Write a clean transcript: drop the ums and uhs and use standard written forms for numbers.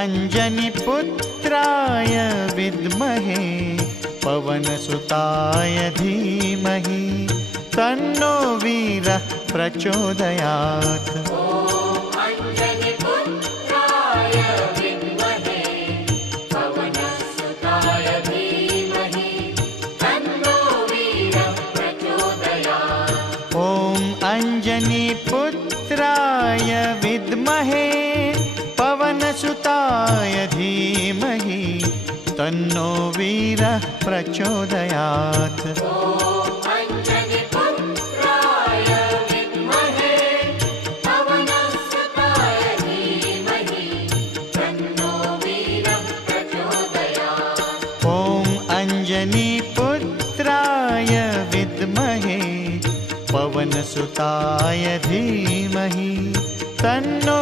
अंजनीपुत्राय विद्महे पवनसुताय धीमहि तन्नो वीरः प्रचोदयात्। अंजनीपुत्राय विद्महे पवनसुताय धीमहि तन्नो वीरः प्रचोदयात्। अंजनीपुत्राय विद्महे पवनसुताय धीमहि तन्नो